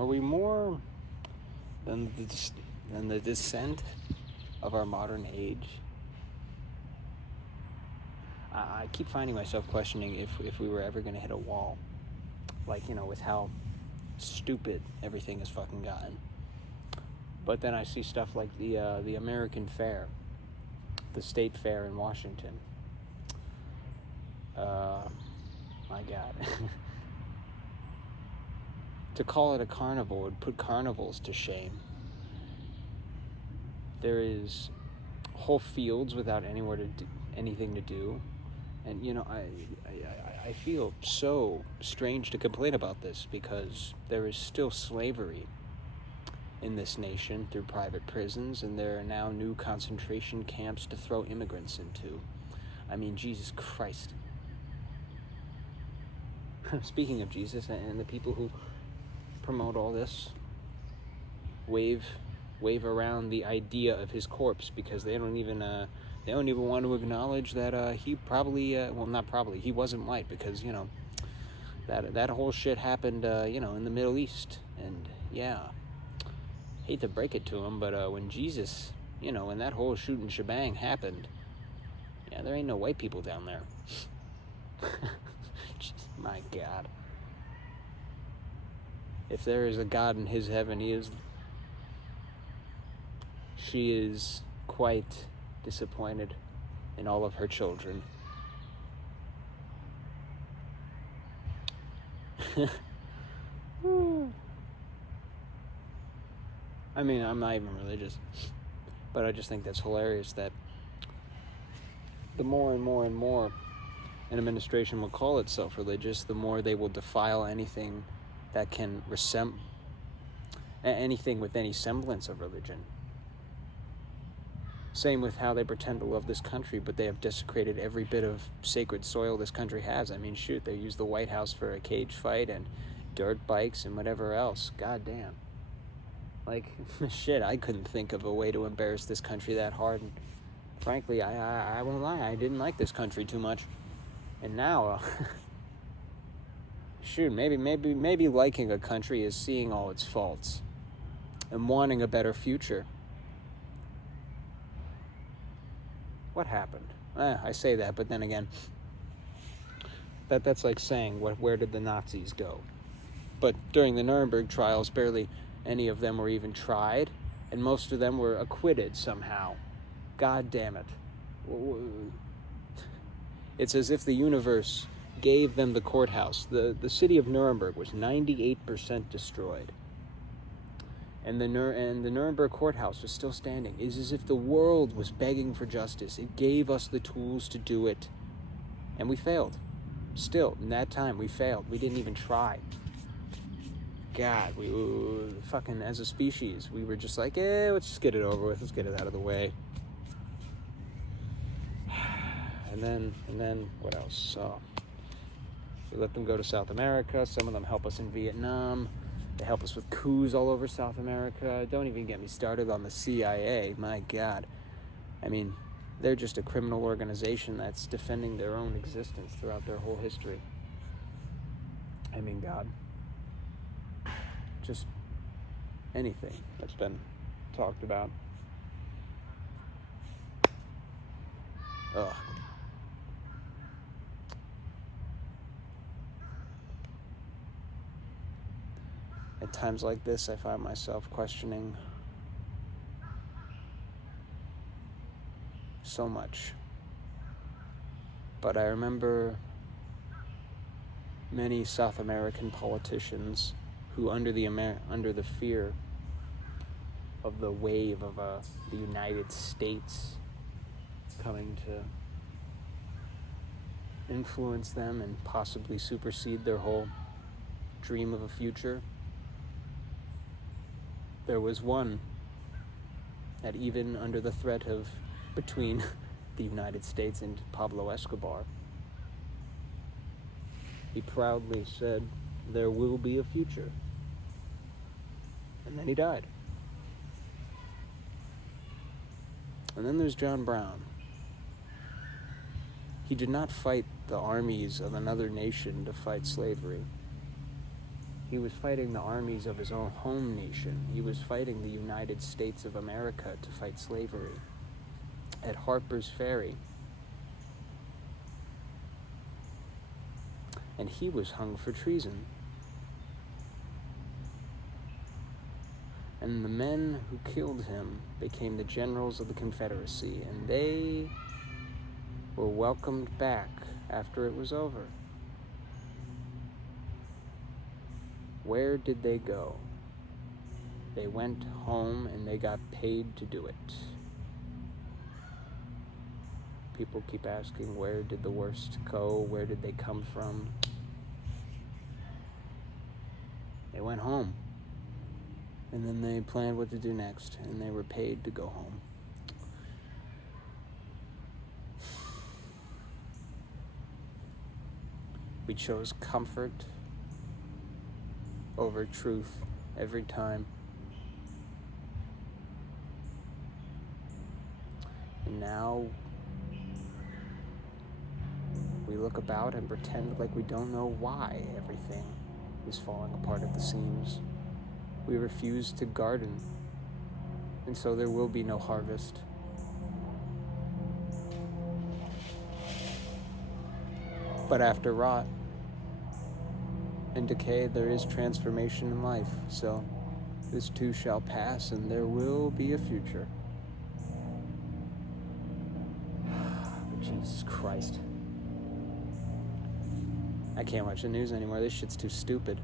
Are we more than the descent of our modern age? I keep finding myself questioning if we were ever going to hit a wall. Like, with how stupid everything has fucking gotten. But then I see stuff like the American Fair, the state fair in Washington. My God. To call it a carnival would put carnivals to shame. There is whole fields without anything to do. And, I feel so strange to complain about this because there is still slavery in this nation through private prisons, and there are now new concentration camps to throw immigrants into. I mean, Jesus Christ. Speaking of Jesus and the people who promote all this, wave around the idea of his corpse because they don't even want to acknowledge that he probably he wasn't white because that whole shit happened in the Middle East. And hate to break it to him, but when Jesus, when that whole shooting shebang happened, there ain't no white people down there. My God. If there is a God in his heaven, she is quite disappointed in all of her children. I mean, I'm not even religious, but I just think that's hilarious that the more and more and more an administration will call itself religious, the more they will defile anything that can anything with any semblance of religion. Same with how they pretend to love this country, but they have desecrated every bit of sacred soil this country has. I mean, shoot, they use the White House for a cage fight and dirt bikes and whatever else. God damn. Like, shit, I couldn't think of a way to embarrass this country that hard. And frankly, I won't lie, I didn't like this country too much. And now, shoot, maybe liking a country is seeing all its faults and wanting a better future. What happened? I say that, but then again, that's like saying, where did the Nazis go? But during the Nuremberg trials, barely any of them were even tried, and most of them were acquitted somehow. God damn it. It's as if the universe gave them the courthouse. The city of Nuremberg was 98% destroyed. And the Nuremberg courthouse was still standing. It's as if the world was begging for justice. It gave us the tools to do it. And we failed. Still, in that time, we failed. We didn't even try. God, we fucking, as a species, we were just like, let's just get it over with. Let's get it out of the way. And then, what else? We let them go to South America. Some of them help us in Vietnam. They help us with coups all over South America. Don't even get me started on the CIA. My God. I mean, they're just a criminal organization that's defending their own existence throughout their whole history. I mean, God. Just anything that's been talked about. Ugh. At times like this, I find myself questioning so much. But I remember many South American politicians who, under the fear of the wave of the United States coming to influence them and possibly supersede their whole dream of a future, there was one that, even under the threat of between the United States and Pablo Escobar, he proudly said, "There will be a future." And then he died. And then there's John Brown. He did not fight the armies of another nation to fight slavery. He was fighting the armies of his own home nation. He was fighting the United States of America to fight slavery. At Harper's Ferry. And he was hung for treason. And the men who killed him became the generals of the Confederacy, and they were welcomed back after it was over. Where did they go? They went home and they got paid to do it. People keep asking, where did the worst go? Where did they come from? They went home. And then they planned what to do next, and they were paid to go home. We chose comfort over truth every time. And now we look about and pretend like we don't know why everything is falling apart at the seams. We refuse to garden, and so there will be no harvest. But after rot and decay, there is transformation in life, so this too shall pass, and there will be a future. Jesus Christ. I can't watch the news anymore. This shit's too stupid.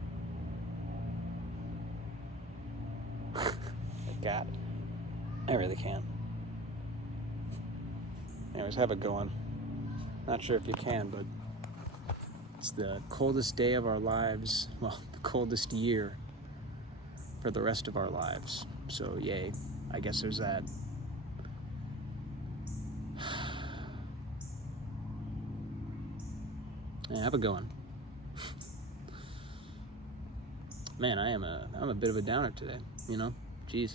God, I really can't. Anyways, have a good one. Not sure if you can, but it's the coldest day of our lives. Well, the coldest year for the rest of our lives. So, yay. I guess there's that. Yeah, have a good one. Man, I'm a bit of a downer today, you know? Jeez.